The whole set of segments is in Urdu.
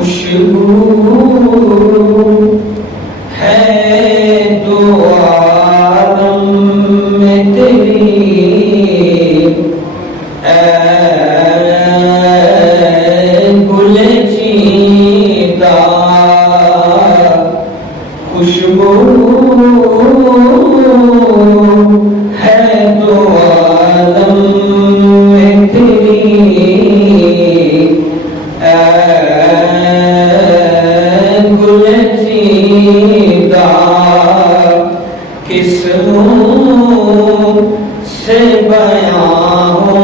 خوشبو ہے دو عالم میں تیری، اے گل چیتا خوشبو ہے دو عالم میں تیری، اے گل چیتا کس منہ سے بیان ہو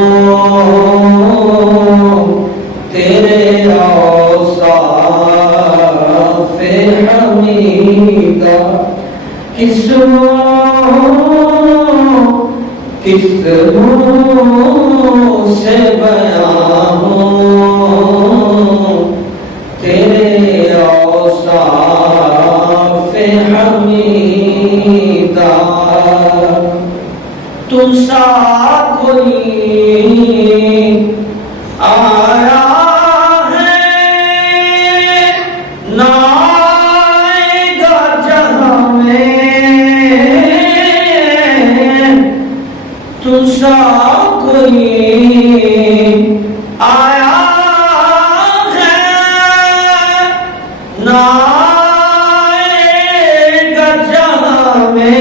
تیرے اوصاف حمیدہ، کس منہ سے بیان ہو تیرے اوصاف حمیدہ، تم سا کوئی آیا ہے نہ آئے گا جہاں میں، تم سا کوئی آیا ہے نہ آئے گا جہاں میں،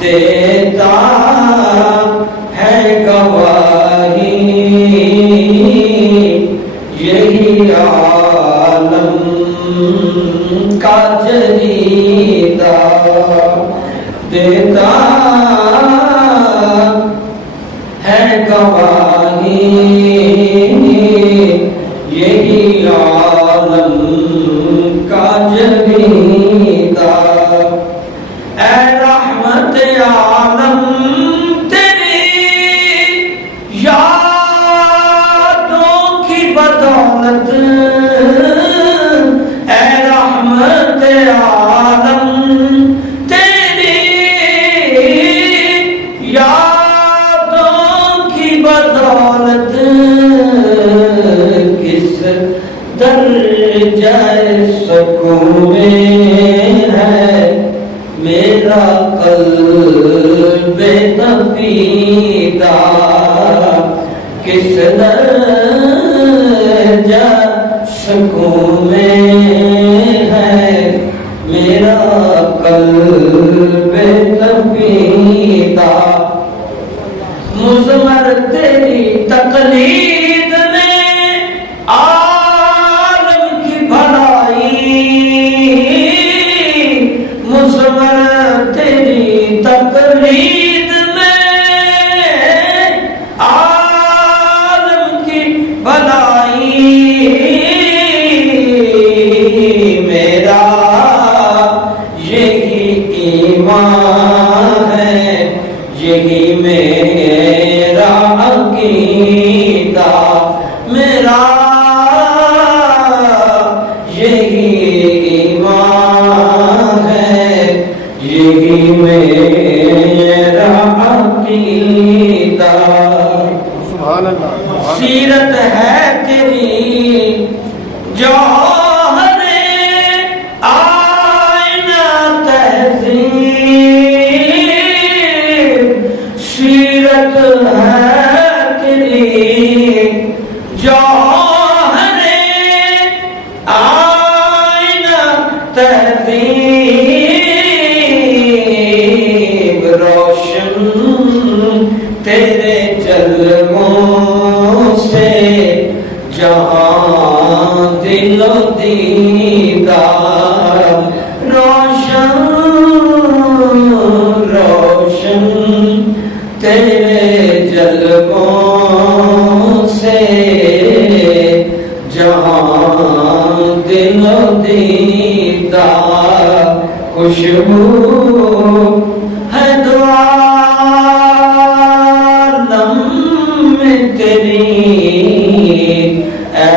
دیتا ہے گواہی یہی عالم کا جریدہ، دیتا ہے گواہی یہی عالم کا جریدہ، اے رحمت عالم تیری یادوں کی بدولت، اے رحمت عالم تیری یادوں کی بدولت، کس درجہ سکون ہے میرا قلب تپیدہ، کس درجہ سکون ہے میرا قلب تپیدہ، مضمر تیری تقلید میں عالم کی بھلائی، مضمر تیری تقلید میں عالم کی بھلائی، میرا یہی ایمان ہے یہی میرا عقیدہ، میرا یہی ایمان ہے یہی میرا عقیدہ، سبحان اللہ، سیرت ہے تیری جوہر آئینہ تہذیب، سیرت ہے تیری جوہر آئینہ تہذیب، روشن تیرے جلووں سے جہاں دل و دیدار، روشن روشن تیرے جلووں سے جہاں دل و دیدار، خوشبو ہے دو عالم میں تیری، اے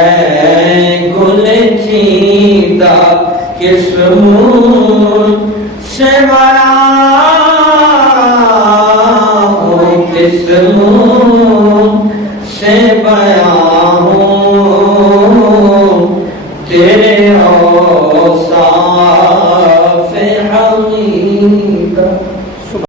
گل چیتا کس منہ سے بیان ہو، کس منہ سے بیان میرے اوصاف